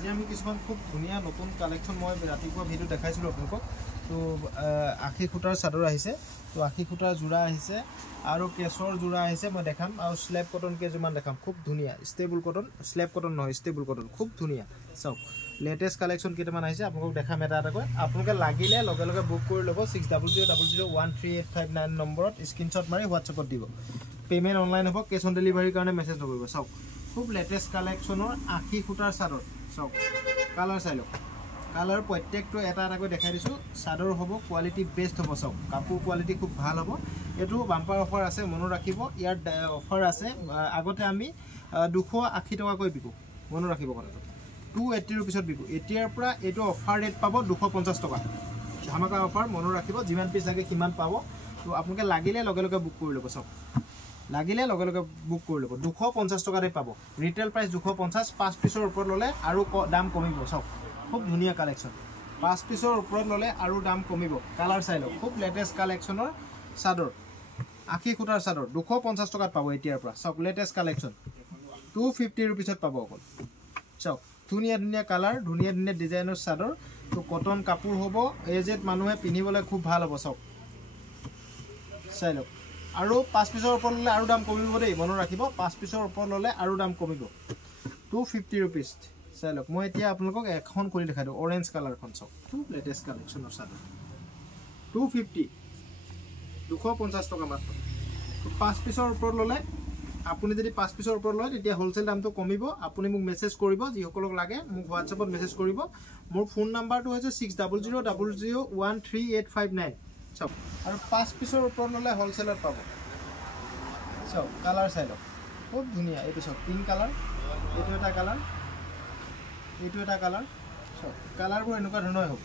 আজি আমি কিছুমান খুব ধুনীয়া নতুন কালেকশ্যন মই ৰাতিপুৱা ভিডিঅ' দেখাইছিলোঁ আপোনালোকক। তো 80 খুটাৰ চাদৰ আহিছে, তো 80 খুটাৰ যোৰা আহিছে আৰু কেছৰ যোৰা আহিছে মই দেখাম, আৰু স্লেব কটন কেইযোৰমান দেখাম। খুব ধুনীয়া ষ্টেবল কটন, স্লেব কটন নহয় ষ্টেবল কটন, খুব ধুনীয়া। চাওক লেটেষ্ট কালেকশ্যন কেইটামান আহিছে, আপোনালোকক দেখাম এটা এটাকৈ। আপোনালোকে লাগিলে লগে লগে বুক কৰি ল'ব 6000013859 নম্বৰত স্ক্ৰীনশ্বট মাৰি হোৱাটছএপত দিব। পে'মেণ্ট অনলাইন হ'ব, কেছ অন ডেলিভাৰীৰ কাৰণে মেছেজ নকৰিব। চাওক খুব লেটেষ্ট কালেকশ্যনৰ 80 খুটাৰ চাদৰ। চাওক কালাৰ চাই লওক, কালাৰ প্ৰত্যেকটো এটা এটাকৈ দেখাই দিছোঁ। চাদৰ হ'ব কোৱালিটি বেষ্ট হ'ব। চাওক কাপোৰ কোৱালিটি খুব ভাল হ'ব। এইটো বাম্পাৰ অফাৰ আছে, মনত ৰাখিব। ইয়াৰ অফাৰ আছে, আগতে আমি 280 টকাকৈ বিকোঁ, মনত ৰাখিব কথাটো। 280 ৰুপিছত বিকোঁ, এতিয়াৰ পৰা এইটো অফাৰ ৰেট পাব 250 টকা। ধামাকা অফাৰ, মনত ৰাখিব। যিমান পিচ লাগে সিমান পাব। তো আপোনালোকে লাগিলে লগে লগে বুক কৰি ল'ব। চাওক লাগিলে লগে লগে বুক কৰি ল'ব, 250 টকাতে পাব। ৰিটেইল প্ৰাইচ 250, 5 পিছৰ ওপৰত ল'লে আৰু দাম কমিব। চাওক খুব ধুনীয়া কালেকশ্যন, 5 পিছৰ ওপৰত ল'লে আৰু দাম কমিব। কালাৰ চাই লওক, খুব লেটেষ্ট কালেকশ্যনৰ চাদৰ, 80 খুটাৰ চাদৰ 250 টকাত পাব এতিয়াৰ পৰা। চাওক লেটেষ্ট কালেকশ্যন 250 ৰুপিছত পাব অকল। চাওক ধুনীয়া ধুনীয়া কালাৰ, ধুনীয়া ধুনীয়া ডিজাইনৰ চাদৰ। তো কটন কাপোৰ হ'ব, এজেড মানুহে পিন্ধিবলৈ খুব ভাল হ'ব। চাওক চাই লওক, আৰু 5 পিছৰ ওপৰত ল'লে আৰু দাম কমিব দেই, মনত ৰাখিব। 5 পিছৰ ওপৰত ল'লে আৰু দাম কমিব। 250 ৰুপিছ। চাই লওক, মই এতিয়া আপোনালোকক এখন কৰি দেখাই দিওঁ, অৰেঞ্জ কালাৰখন। চাওক খুব লেটেষ্ট কালেকশ্যনৰ চাদৰ, 250, 250 টকা মাত্ৰ। 5 পিছৰ ওপৰত ল'লে, আপুনি যদি 5 পিছৰ ওপৰত লয় তেতিয়া হ'লচেল দামটো কমিব। আপুনি মোক মেছেজ কৰিব, যিসকলক লাগে মোক হোৱাটছএপত মেছেজ কৰিব। মোৰ ফোন নাম্বাৰটো হৈছে 600000138559। চাওক আৰু 5 পিছৰ ওপৰত ল'লে হ'লচেলত পাব। চাওক কালাৰ চাই লওক, খুব ধুনীয়া। এইটো চাওক পিংক কালাৰ, এইটো এটা কালাৰ, এইটো এটা কালাৰ। চাওক কালাৰবোৰ এনেকুৱা ধৰণৰ হ'ব।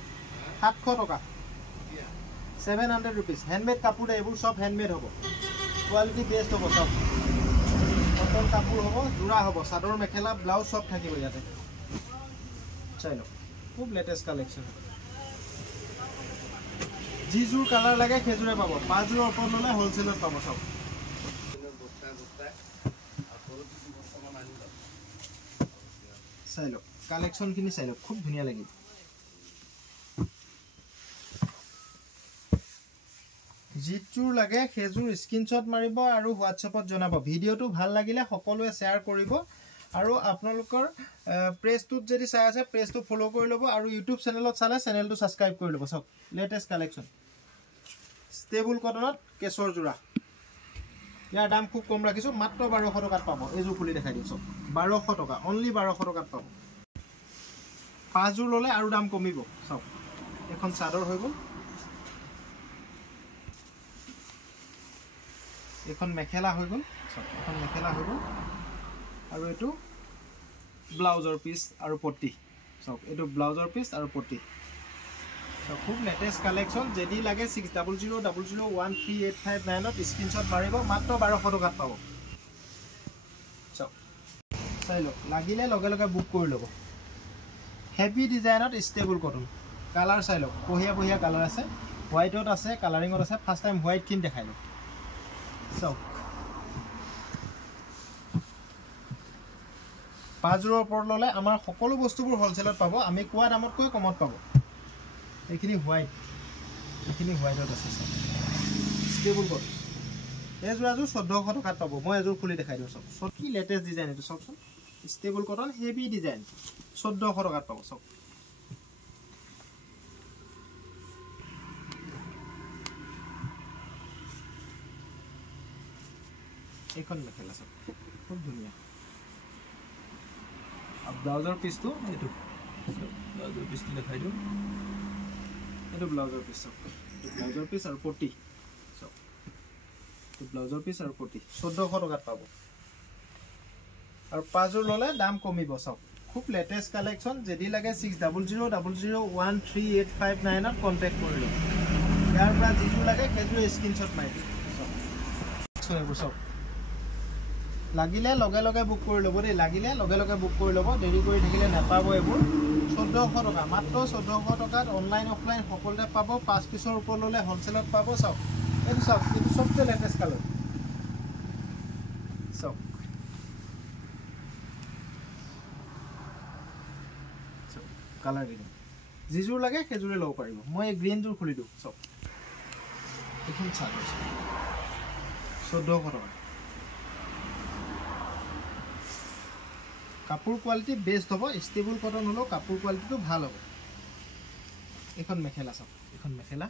700 টকা, 700 ৰুপিছ। হেণ্ডমেড কাপোৰ, এইবোৰ চব হেণ্ডমেড হ'ব, কোৱালিটি বেষ্ট হ'ব। চাওক কটন কাপোৰ হ'ব, যোৰা হ'ব, চাদৰ মেখেলা ব্লাউজ চব থাকিব ইয়াতে। চাই লওক খুব লেটেষ্ট কালেকশ্যন। যিযোৰ কালাৰ লাগে সেইযোৰে পাব। 5 যোৰৰ ওপৰত ল'লে হ'লচেলত পাব। চাওক চাই লওক কালেকশ্যনখিনি চাই লওক, খুব ধুনীয়া লাগিব। যিযোৰ লাগে সেইযোৰ স্ক্ৰীনশ্বট মাৰিব আৰু হোৱাটছএপত জনাব। ভিডিঅ'টো ভাল লাগিলে সকলোৱে শ্বেয়াৰ কৰিব, আৰু আপোনালোকৰ পেজটোত যদি চাই আছে পেজটো ফ'ল' কৰি ল'ব, আৰু ইউটিউব চেনেলত চালে চেনেলটো ছাবস্ক্ৰাইব কৰি ল'ব। চাওক লেটেষ্ট কালেকশ্যন, ষ্টেবল কটনত কেছৰ যোৰা। ইয়াৰ দাম খুব কম ৰাখিছোঁ, মাত্ৰ 1200 টকাত পাব। এইযোৰ খুলি দেখাই দিওঁ। চাওক 1200 টকা, অনলি 1200 টকাত পাব। 5 যোৰ ল'লে আৰু দাম কমিব। চাওক এখন চাদৰ হৈ গ'ল, এখন মেখেলা হৈ গ'ল। চাওক এখন মেখেলা হৈ গ'ল, আৰু এইটো ব্লাউজৰ পিচ আৰু পট্টি। চাওক এইটো ব্লাউজৰ পিচ আৰু পট্টি। চাওক খুব লেটেষ্ট কালেকশ্যন। যদি লাগে 600000138559ত স্ক্ৰীনশ্বট মাৰিব, মাত্ৰ 1200 টকাত পাব। চাওক চাই লওক, লাগিলে লগে লগে বুক কৰি ল'ব। হেভি ডিজাইনত ষ্টেবল কটন। কালাৰ চাই লওক, বঢ়িয়া বঢ়িয়া কালাৰ আছে, হোৱাইটত আছে, কালাৰিঙত আছে। ফাৰ্ষ্ট টাইম হোৱাইটখিনি দেখাই লওক। চাওক 5 যোৰৰ ওপৰত ল'লে আমাৰ সকলো বস্তুবোৰ হ'লচেলত পাব, আমি কোৱা দামতকৈ কমত পাব। এইখিনি হোৱাইট, এইখিনি হোৱাইটত আছে। চাওক ষ্টেবল কটন। এইযোৰাযোৰ 1400 টকাত পাব। মই এযোৰ খুলি দেখাই দিওঁ। চাওক কি লেটেষ্ট ডিজাইন, এইটো চাওকচোন। ষ্টেবল কটন হেভি ডিজাইন, 1400 টকাত পাব। চাওক এইখন মেখেলা, চাওক খুব ধুনীয়া। আৰু ব্লাউজৰ পিচটো এইটো, ব্লাউজৰ পিচটো দেখাই দিওঁ। এইটো ব্লাউজৰ পিচ। চাওক এইটো ব্লাউজৰ পিচ আৰু পট্টি। চাওক এইটো ব্লাউজৰ পিচ আৰু পট্টি, 1400 টকাত পাব। আৰু 5 যোৰ ল'লে দাম কমিব। চাওক খুব লেটেষ্ট কালেকশ্যন। যদি লাগে 600000138559ত কণ্টেক্ট কৰি ল'ব। ইয়াৰ পৰা যিযোৰ লাগে সেইযোৰ স্ক্ৰীনশ্বট মাৰি দিব। চাওক এইবোৰ চাওক, লাগিলে লগে লগে বুক কৰি ল'ব দেই, লাগিলে লগে লগে বুক কৰি ল'ব। দেৰি কৰি থাকিলে নাপাব। এইবোৰ 1400 টকা, মাত্ৰ 1400 টকাত অনলাইন অফলাইন সকলোতে পাব। 5 পিছৰ ওপৰত ল'লে হ'লচেলত পাব। চাওক এইটো, চাওক এইটো চবচে লেটেষ্ট কালাৰ। চাওক কালাৰ দিম যিযোৰ লাগে সেইযোৰে ল'ব পাৰিব মই এই গ্ৰীণ যোৰ খুলি দিওঁ চাওক এখন চাদৰ 1400 টকা কাপোৰ কোৱালিটি বেষ্ট হ'ব ষ্টেবল কটন হ'লেও কাপোৰ কোৱালিটিটো ভাল হ'ব এখন মেখেলা চাওক এখন মেখেলা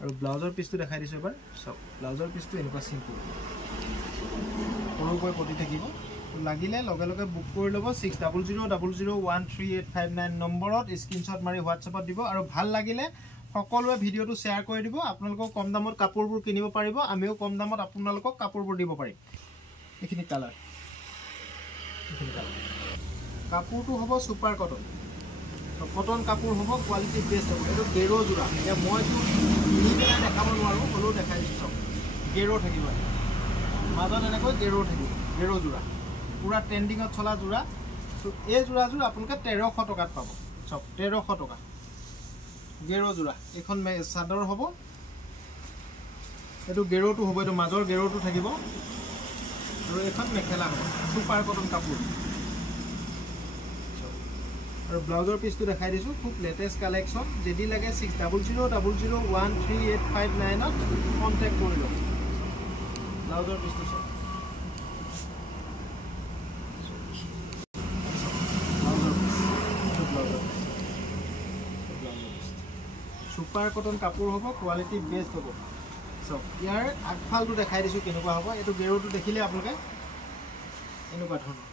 আৰু ব্লাউজৰ পিচটো দেখাই দিছোঁ এবাৰ চাওক ব্লাউজৰ পিচটো এনেকুৱা চিম্পল সৰুকৈ পতি থাকিব লাগিলে লগে লগে বুক কৰি ল'ব 600000138559 নম্বৰত স্ক্ৰীনশ্বট মাৰি হোৱাটছএপত দিব আৰু ভাল লাগিলে সকলোৱে ভিডিঅ'টো শ্বেয়াৰ কৰি দিব আপোনালোকক কম দামত কাপোৰবোৰ কিনিব পাৰিব আমিও কম দামত আপোনালোকক কাপোৰবোৰ দিব পাৰিম এইখিনি কালাৰ কাপোৰটো হ'ব সুপাৰ কটন কটন কাপোৰ হ'ব কোৱালিটি বেষ্ট হ'ব এইটো গেৰো যোৰা এতিয়া মইতো নিপিনে দেখাব নোৱাৰোঁ হ'লেও দেখাই দিছোঁ চাওক গেৰো থাকিব মাজত এনেকৈ গেৰো থাকিব গেৰো যোৰা পুৰা ট্ৰেণ্ডিঙত চলা যোৰা এই যোৰাযোৰ আপোনালোকে 1300 টকাত পাব চাওক 1300 টকা গেৰো যোৰা এইখন চাদৰ হ'ব এইটো গেৰোটো হ'ব এইটো মাজৰ গেৰোটো থাকিব আৰু এখন মেখেলা হ'ব সুপাৰ কটন কাপোৰ আৰু ব্লাউজৰ পিচটো দেখাই দিছোঁ খুব লেটেষ্ট কালেকশ্যন যদি লাগে 600000138559ত কণ্টেক্ট কৰি লওক ব্লাউজৰ পিচটো চাওক সুপাৰ কটন কাপোৰ হ'ব কোৱালিটি বেষ্ট হ'ব চাওক ইয়াৰ আগফালটো দেখাই দিছোঁ কেনেকুৱা হ'ব এইটো গেৰোটো দেখিলে আপোনালোকে এনেকুৱা ধৰণৰ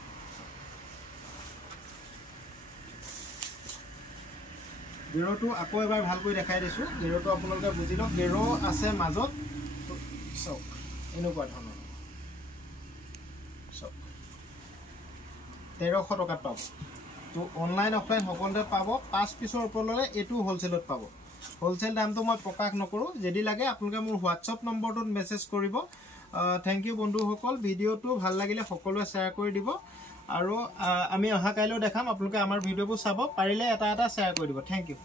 গেৰোটো আকৌ এবাৰ ভালকৈ দেখাই দিছোঁ গেৰোটো আপোনালোকে বুজি লওক গেৰো আছে মাজত চাওক এনেকুৱা ধৰণৰ চাওক 1300 টকাত পাব তো অনলাইন অফলাইন সকলোতে পাব 5 পিছৰ ওপৰত ল'লে এইটো হ'লচেলত পাব হোলসেল দামটো মই প্ৰকাশ নকৰোঁ যদি লাগে আপোনালোকে মোৰ হোৱাটছআপ নম্বৰটোত মেছেজ কৰিব থ্যাংক ইউ বন্ধুসকল ভিডিঅ'টো ভাল লাগিলে সকলোৱে শ্বেয়াৰ কৰি দিব আৰু আমি অহা কাইলৈ দেখাম আপোনালোকে আমাৰ ভিডিঅ'বোৰ চাব পাৰিলে এটা শ্বেয়াৰ কৰি দিব থ্যাংক ইউ